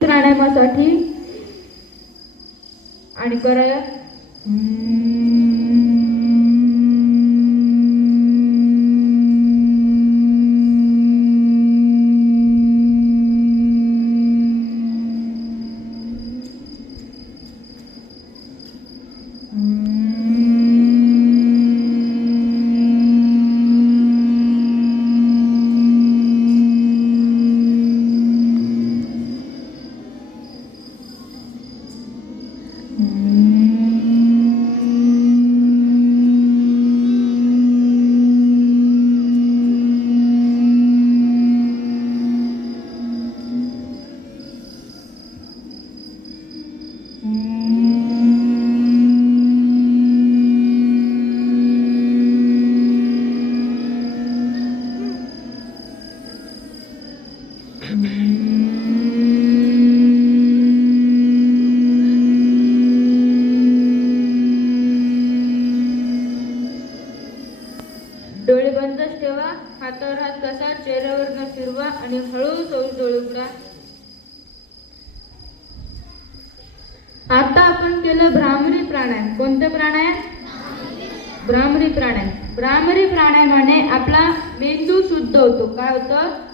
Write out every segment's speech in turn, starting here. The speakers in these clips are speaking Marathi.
प्राणायामासाठी आणि करूया डोळे बंदच ठेवा हातावर हात कसा चेहऱ्यावर न फिरवा आणि हळूहळू हळू डोळे उघडा आता आपण केलं भ्रामरी प्राणायाम. कोणते प्राणायाम? भ्रामरी प्राणायाम. भ्रामरी प्राणायामाने आपला मेंदू शुद्ध होतो. काय होतं?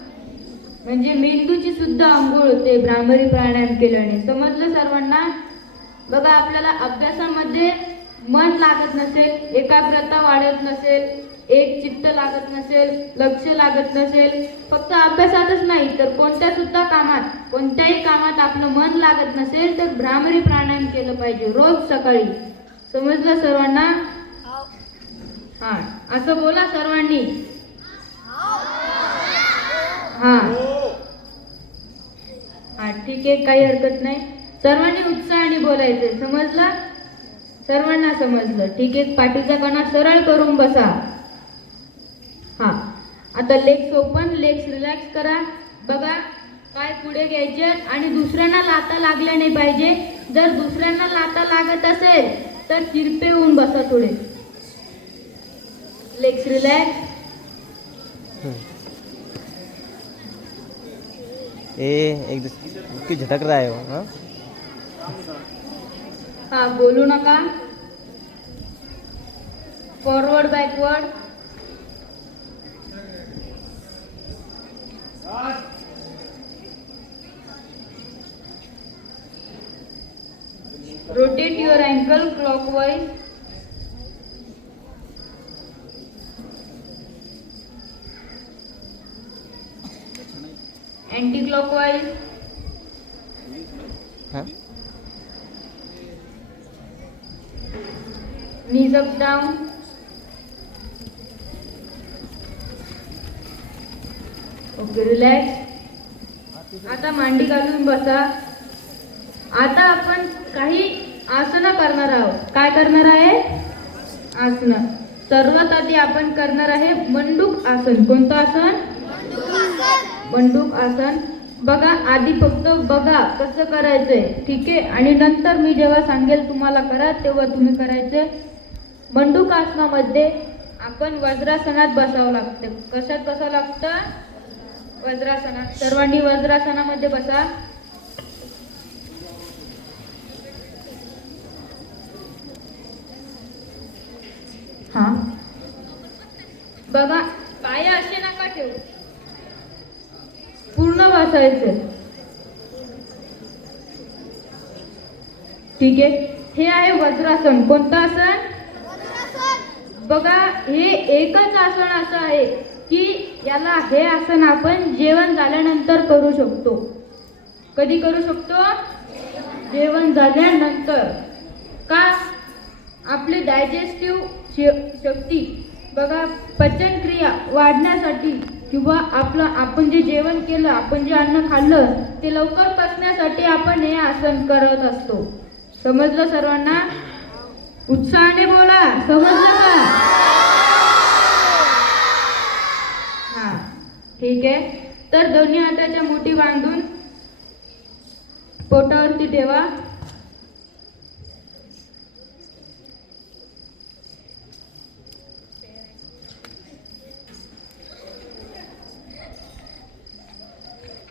म्हणजे मेंदूची सुद्धा आंघोळ होते भ्रामरी प्राणायाम केल्याने. समजलं सर्वांना? बघा आपल्याला अभ्यासामध्ये मन लागत नसेल एकाग्रता वाढत नसेल एक चित्त लागत नसेल लक्ष लागत नसेल फक्त अभ्यासातच नाही तर कोणत्या सुद्धा कामात कोणत्याही कामात आपलं मन लागत नसेल तर भ्रामरी प्राणायाम केलं पाहिजे रोज सकाळी. समजलं सर्वांना? हा असं बोला सर्वांनी. हा. हा. ठीक आहे काही हरकत नाही. सर्वांनी उत्साहाने बोलायचं समजलं? सर्वांना समजलं. ठीक आहे पाठीचा कणा सरळ करून बसा. हा. आता लेग्स ओपन लेग्स रिलॅक्स करा. बघा पाय पुढे घ्यायचे आणि दुसऱ्यांना लाता लागल्या नाही पाहिजे. जर दुसऱ्यांना लाता लागत असेल तर तिरपे होऊन बसा थोडे. लेग्स रिलॅक्स ए एक दूसरे झटक रहा है वो हाँ? हा बोलू नका. Forward backward rotate your ankle clockwise. Clockwise हाँ? knees up down okay relax आता मांडी घालून बसा. आता आपण काही आसनं करणार आहोत. काय करणार आहे? आसनं. सर्वात आधी आपण करणार आहे मंडूक आसन. कोणतं आसन. मंडूक आसन. बघा आधी फक्त बघा कसं करायचंय ठीक आहे? आणि नंतर मी जेव्हा सांगेल तुम्हाला करा तेव्हा तुम्ही करायचे मंडूक आसनामध्ये आपण वज्रासनात बसावं लागतं. कशात बसावं लागतं? वज्रासनात. सर्वांनी वज्रासनामध्ये बसा हा बघा पाय असे नका ठेवू पूर्ण बसायचं ठीक आहे? हे आहे वज्रासन. कोणतं आसन? बघा हे एकच आसन असं आहे की याला हे आसन आपण जेवण झाल्यानंतर करू शकतो. कधी करू शकतो? जेवण झाल्यानंतर. का? आपली डायजेस्टिव्ह शक्ती बघा पचनक्रिया वाढण्यासाठी किंवा आपलं आपण जे जेवण केलं आपण जे अन्न खाल्लं ते लवकर पचण्यासाठी आपण हे आसन करत असतो. समजलं सर्वांना? उत्साहाने बोला समजलं का? हा ठीक आहे. तर दोन्ही हाताच्या मुठी बांधून पोटावरती ठेवा.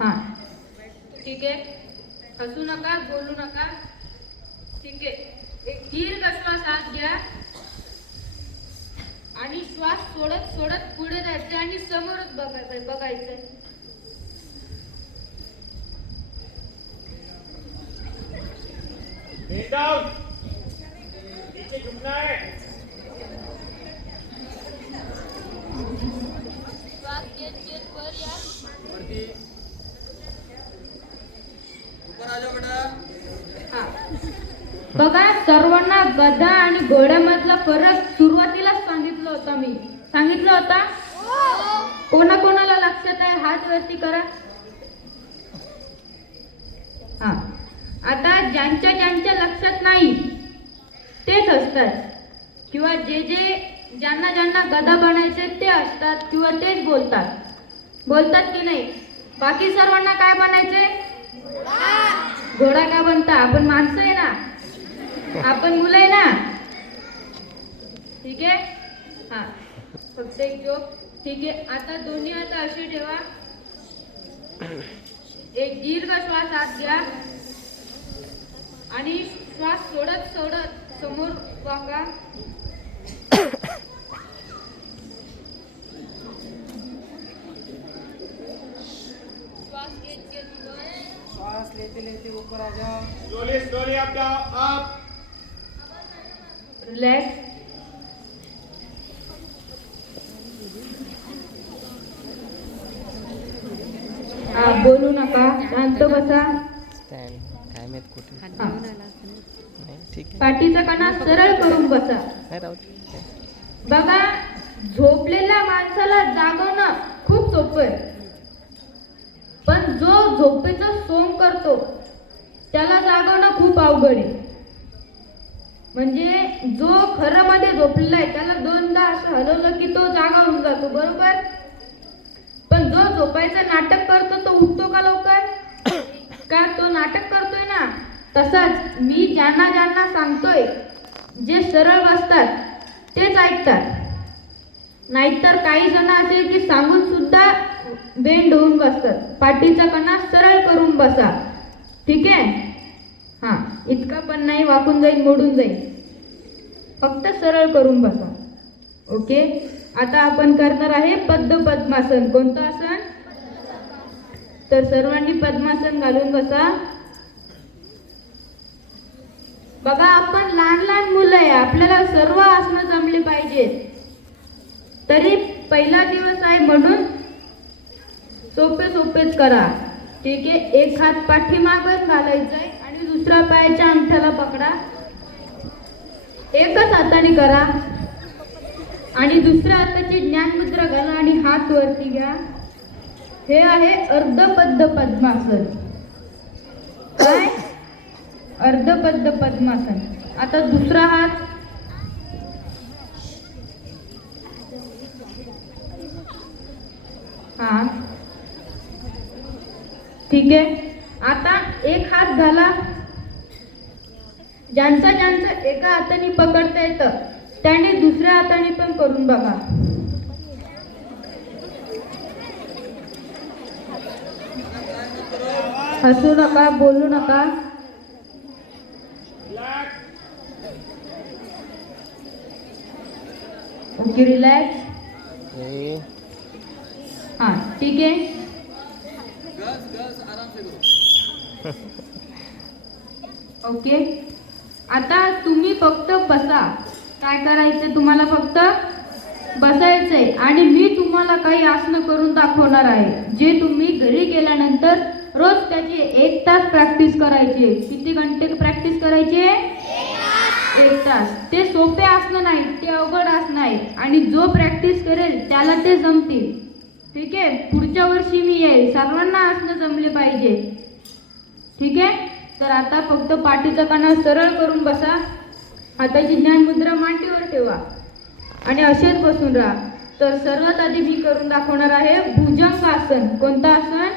हा ठीक आहे. हसू नका बोलू नका. ठीक आहे एक दीर्घ श्वास आत घ्या आणि श्वास सोडत सोडत पुढे जायचं आणि समोरच बघायचं बघायचं. है. श्वास घेत घेत वर या. हा. बघा सर्वांना गदा आणि घोड्यामधला फरक सुरुवातीलाच सांगितलं होता मी. सांगितलं होता? कोणा कोणाला लक्षात आहे? हात वरती करा. हा. आता ज्यांच्या ज्यांच्या लक्षात नाही तेच असतात. किंवा जे जे ज्यांना ज्यांना गदा बनायचे ते असतात किंवा तेच बोलतात. बोलतात की नाही? बाकी सर्वांना काय बनायचे? घोडा का बनता? आपण माणसं आहे ना. आपण मुलं आहे ना? ठीक आहे? हा. फक्त एक जोक ठीक आहे. आता दोन्ही आता अशी ठेवा. एक दीर्घ श्वास आत घ्या. आणि श्वास सोडत सोडत समोर वाका. श्वास घेत घेत वर. श्वास लेते लेते ऊपर आ जाओ down, up. रिलॅक्स हा बोलू नका. शांत बसा. काय माहीत कुठे. नाही. ठीक आहे. पाठीचा कणा सरळ करून बसा. बघा झोपलेल्या माणसाला जागवणं खूप सोपं आहे. पण जो झोपेचं सोंग करतो त्याला जागवणं खूप अवघड आहे. म्हणजे जो खरं मध्ये झोपलेला आहे त्याला दोनदा असं हलवलं की तो जागा होऊन जातो बरोबर? पण जो झोपायचं नाटक करतो तो उठतो का लवकर? का तो नाटक करतोय ना? तसंच मी ज्यांना ज्यांना सांगतोय जे सरळ बसतात तेच ऐकतात. नाहीतर काही जण असे की सांगून सुद्धा बेंड होऊन बसतात. पाठीचा कणा सरळ करून बसा. ठीक आहे? हा इतका पण नाही वाकून जाईल मोडून जाईल. फक्त सरळ करून बसा. ओके? आता आपण करणार आहे पद्म पद्मासन. कोणतं आसन? तर सर्वांनी पद्मासन घालून बसा. बघा आपण लहान लहान मुलं आहे. आपल्याला सर्व आसनं जमली पाहिजेत. तरी पहिला दिवस आहे म्हणून सोपे सोपेच करा. ठीक आहे? एक हात पाठीमागच घालायचा आहे. पायाच्या अंगठ्याला पकडा. एकच हाताने करा. आणि दुसऱ्या हाताची ज्ञानमुद्रा घाला आणि हात वरती घ्या. हे आहे अर्धपद्ध पद्मासन. काय? अर्धपद्ध पद्मासन. आता दुसरा हात. हा. ठीक आहे. आता एक हात घाला. ज्यांचा ज्यांचा एका हाताने पकडता येतं त्याने दुसऱ्या हाताने पण करून बघा. हसू नका बोलू नका. ओके रिलॅक्स हे हां ठीक आहे. ओके. आता तुम्ही फक्त बसा. काय करायचं तुम्हाला फक्त? बसायचंय. आणि मी तुम्हाला काही आसनं करून दाखवणार आहे. जे तुम्ही घरी गेल्यानंतर रोज त्याची एक तास प्रॅक्टिस करायची. किती घंटे प्रॅक्टिस करायची? एक तास. ते सोपे आसनं नाही ते अवघड आसनं आहे. आणि जो प्रॅक्टिस करेल त्याला ते जमतील. ठीक आहे? पुढच्या वर्षी मी येईल. सर्वांना आसनं जमले पाहिजे. ठीक आहे? तर आता फक्त पाठीचा कणा सरळ करून बसा. हाताची ज्ञान मुद्रा मांडीवर ठेवा. आणि असेच बसून राहा. तर सर्वात आधी मी करून दाखवणार आहे भुजंग आसन कोणतं आसन?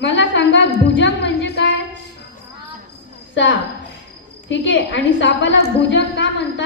मला सांगा भुजंग म्हणजे काय? साप ठीक आहे. आणि सापाला भुजंग का म्हणतात?